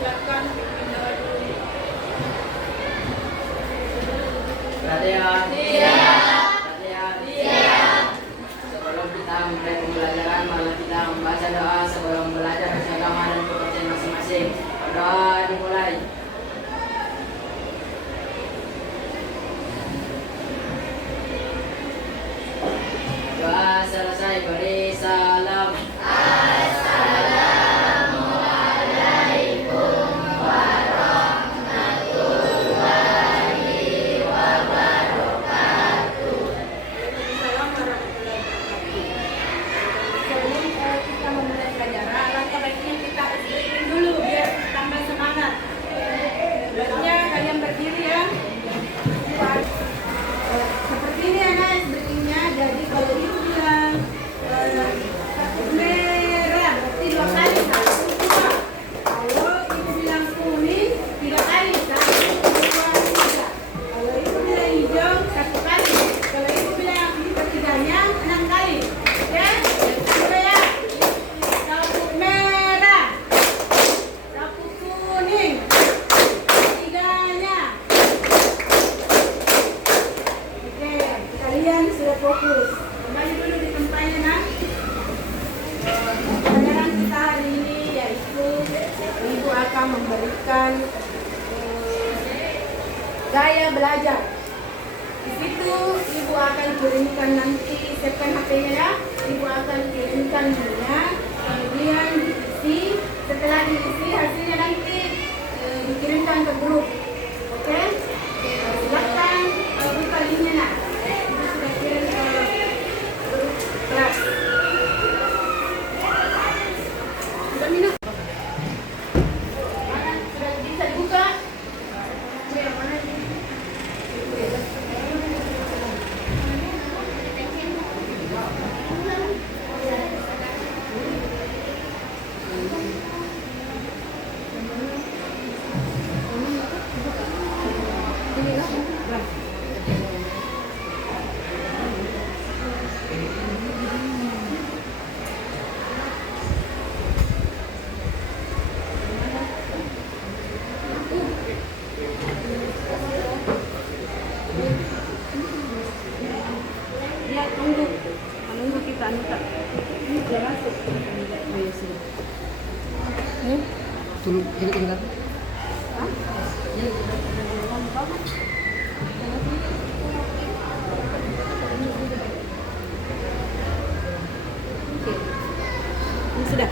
silakan pindah dulu. Perhatian. Perhatian. Sebelum kita mulai pembelajaran, mari kita membaca doa sebelum belajar agama dan kepercayaan masing-masing. Doa dimulai. Doa selesai, beri salam. Waalaikumsalam warahmatullahi wabarakatuh. Sebelum kita memulai pelajaran, alangkah baiknya kita istirahat dulu biar tambah semangat. Baiknya kalian berdiri ya. Seperti ini anak berdirinya. Jadi kalau ibu bilang kartu merah, berarti 2 kali, 1, 2. Kalau ibu bilang kuning, 3 kali, 1, 2, 3. Kalau ibu bilang hijau, 1 kali. Kalau ibu bilang ketiganya, 6 kali. Oke? Sampai ya. Kartu merah, kartu kuning, ketiganya. Oke, kalian sudah fokus. Kembali dulu di tempatnya, nak. Pelajaran kita hari ini yaitu ibu akan memberikan gaya belajar. Di situ ibu akan kirimkan nanti, siapkan HP-nya ya. Ibu akan kirimkan dia, kemudian diisi. Setelah diisi hasilnya nanti dikirimkan ke grup. Oke? Silakan buka linknya, nak. Ibu sudah kirim ke grup kelas. Sudah minum? Mana? Sudah bisa dibuka? Yang mana ini? Ya, tunggu. Menunggu kita antar. Ini sudah masuk. Oh ya sudah. Tunggu, ini kan. Hah? Oke. Ini sudah.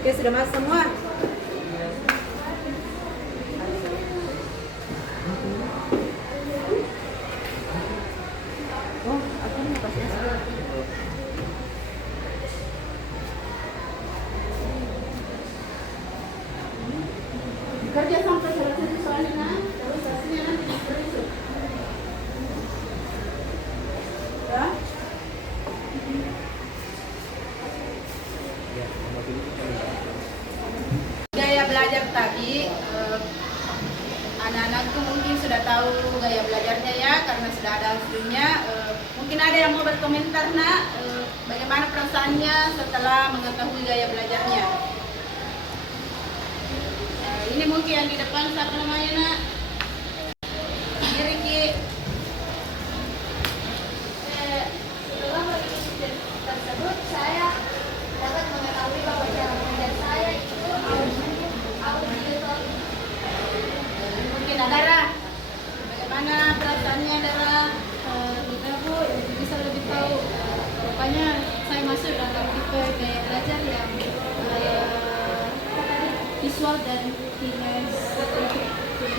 Oke, sudah masuk semua. Oh, aku ini pasti sudah. Kerja sampai selesai soalnya, nah. Terus hasilnya nanti diperiksa. Ya? Gaya belajar tadi, anak-anak tuh mungkin sudah tahu gaya belajarnya ya, karena sudah ada hasilnya. Mungkin ada yang mau berkomentar, nak, bagaimana perasaannya setelah mengetahui gaya belajarnya. Ini mungkin yang di depan, siapa namanya, nak? Riki. Setelah mengikuti tersebut, saya dapat mengetahui bahwa cara belajar saya itu auditor. Mungkin Dara, bagaimana perasaannya, Dara? Kita Bu bisa lebih tahu. Rupanya saya masuk dalam tipe gaya belajar yang visual dan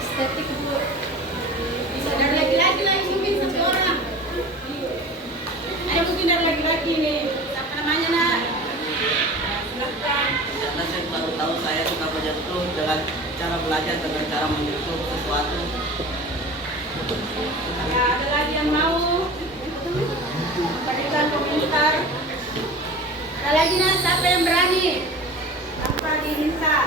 estetik Bu. Dan laki-laki lain mungkin satu orang. Ada mungkin dari laki-laki nih. Siapa namanya, nak? Silakan. Karena saya baru tahu saya suka belajar itu dengan cara belajar, dengan cara menyentuh sesuatu. Ya, ada lagi yang mau memberikan komentar? Ada lagi, nak? Siapa yang berani? Tanpa diminta.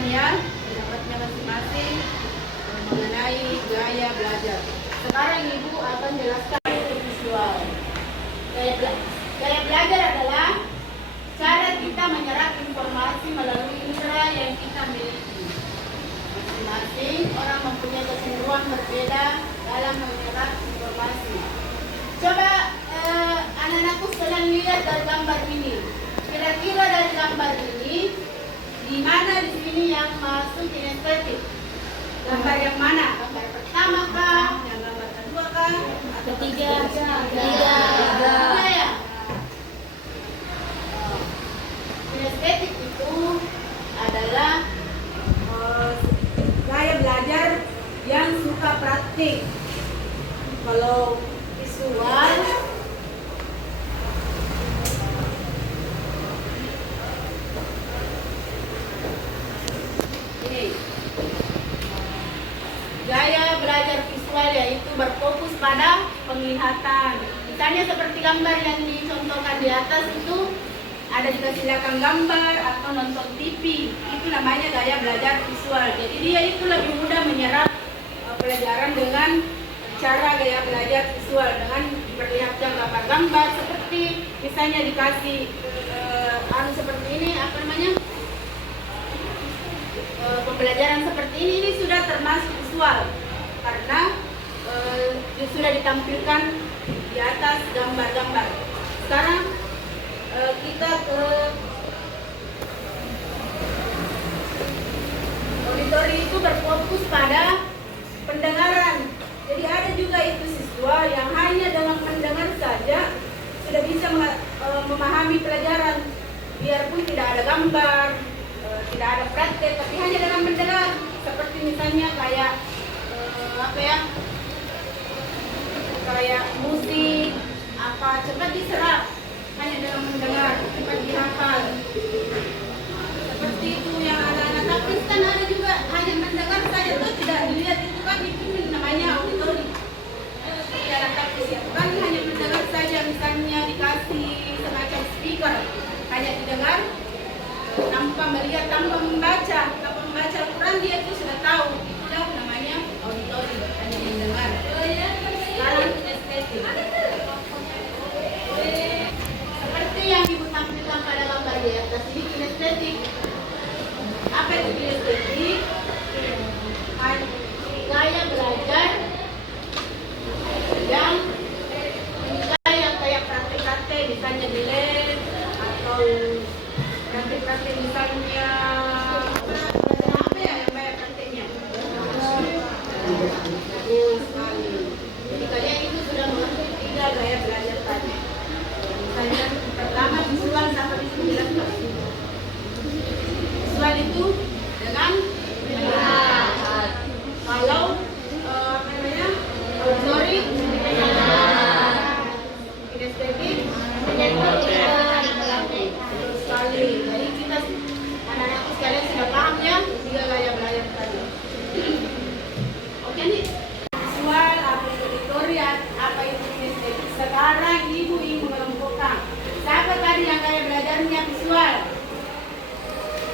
dengarkan ya pendapatnya masing-masing mengenai gaya belajar. Sekarang Ibu akan jelaskan visual. Gaya belajar adalah cara kita menyerap informasi melalui indera yang kita miliki. Masing-masing orang mempunyai kecenderungan berbeda dalam menyerap informasi. Coba anak-anakku sekalian lihat dari gambar ini. Kira-kira dari gambar ini, di mana di sini yang masuk kinestetik? Gambar yang mana? Gambar pertama kah? Yang gambar kedua kah? Atau ketiga? Ketiga ya. Kinestetik itu adalah gaya belajar yang suka praktik. Kalau visual ini gaya belajar visual yaitu berfokus pada penglihatan. Misalnya seperti gambar yang dicontohkan di atas itu ada dikasih belakang gambar atau nonton TV, itu namanya gaya belajar visual. Jadi dia itu lebih mudah menyerap pelajaran dengan cara gaya belajar visual dengan diperlihatkan gambar-gambar seperti misalnya dikasih seperti ini apa namanya pembelajaran seperti ini sudah termasuk visual karena sudah ditampilkan di atas gambar-gambar. Sekarang kita ke auditori itu berfokus pada pendengaran. Jadi ada juga itu siswa yang hanya dengan mendengar saja sudah bisa memahami pelajaran, biarpun tidak ada gambar, tidak ada praktek, tapi hanya dengan mendengar. Seperti misalnya kayak kayak musik, apa cepat diserap hanya dengan mendengar, cepat dihafal. Seperti itu yang anak-anak tapi kan ada juga hanya mendengar saja tuh tidak dilihat, itu kan itu namanya auditori. Dalam taktis itu kan hanya mendengar saja, misalnya dikasih semacam speaker, hanya didengar tanpa melihat, tanpa membaca Al-Quran, dia itu sudah tahu, itulah namanya auditori, hanya mendengar. Sekarang estetik. Seperti yang Ibu tampilkan pada gambar di atas ini kinestetik. Apa itu kinestetik? Gaya belajar yang kayak praktek-praktek, misalnya di lab atau praktek-praktek misalnya apa ya yang banyak prakteknya? Bagus sekali. Jadi kalian itu sudah mengerti 3 gaya belajar tadi. Misalnya pertama visual, sampai di sini jelaskan. Visual itu dengan melihat. Kalau auditori kinestetik sekali. Jadi kita anak-anak sekalian sudah paham ya 3 gaya belajar tadi. Oke nih, visual, apa itu auditori, apa itu kinestetik. Sekarang Ibu ingin mengelompokkan. Siapa tadi yang gaya belajarnya visual?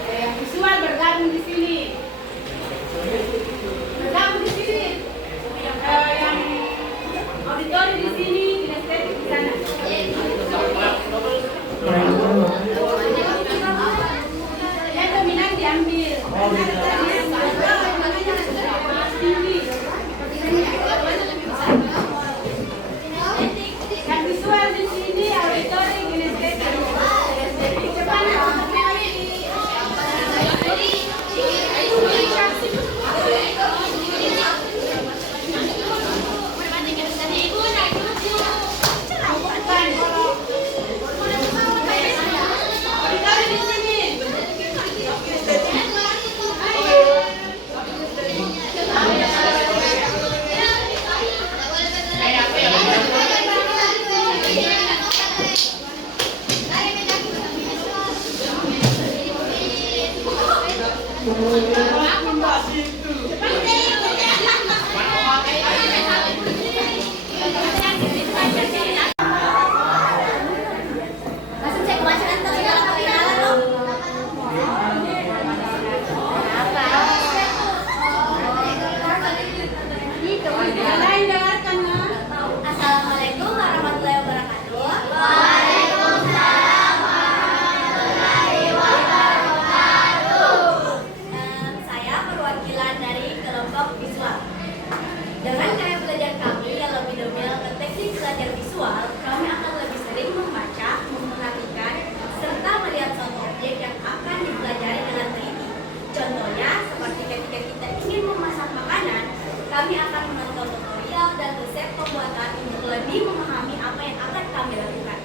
Yang visual bergabung di sini. Bergabung di sini. Yang auditori di sini, kinestetik di sana. Yang dominan diambil. Yang visual di sini, auditori, kinestetik. Cepat kami akan menonton tutorial dan resep pembuatan untuk lebih memahami apa yang akan kami lakukan.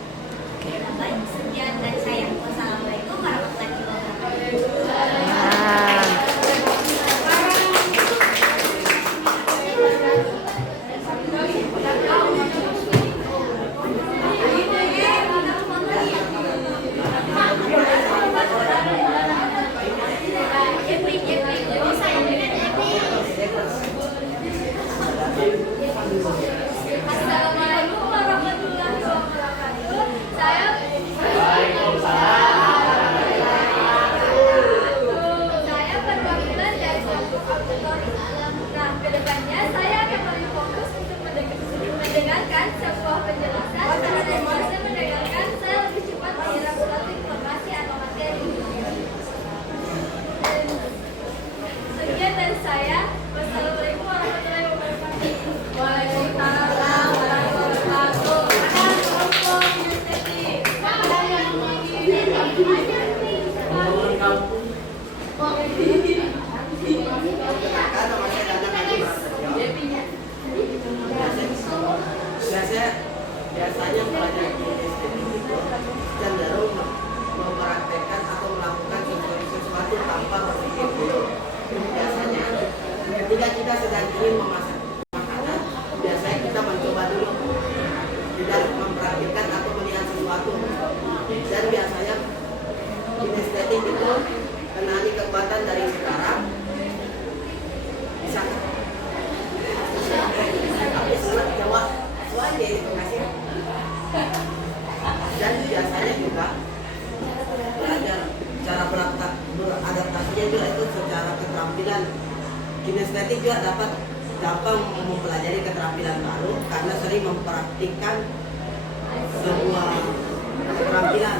Baik, sekian dari saya. Wassalamualaikum warahmatullahi wabarakatuh. Assalamualaikum warahmatullahi wabarakatuh. Saya perwakilan dari kelompok auditori. Nah, kedepannya saya akan lebih fokus untuk mendengarkan sebuah penjelasan karena dari proses mendengarkan saya lebih cepat menyerap suatu informasi atau materi. Sekian dari saya. Wassalamualaikum warahmatullahi wabarakatuh. Waalaikumsalam warahmatullahi wabarakatuh. Ada kelompok kinestetik. Bangun kampung. Perkenalkan, nama saya Danang Haji Prasetyo. Biasanya pelajar kinestetik itu cenderung mempraktekkan atau melakukan sesuatu tanpa berpikir dulu. Biasanya ketika kita sedang ingin memasak makanan, biasanya kita mencoba dulu, tidak mempraktikkan atau melihat sesuatu. Dan biasanya kinestetik itu kenali kekuatan dari sekarang bisa tapi surat jawab soal kasih. Dan biasanya juga belajar cara beradaptasinya juga itu secara keterampilan. Kinestetik juga dapat gampang mempelajari keterampilan baru karena sering mempraktikkan sebuah keterampilan.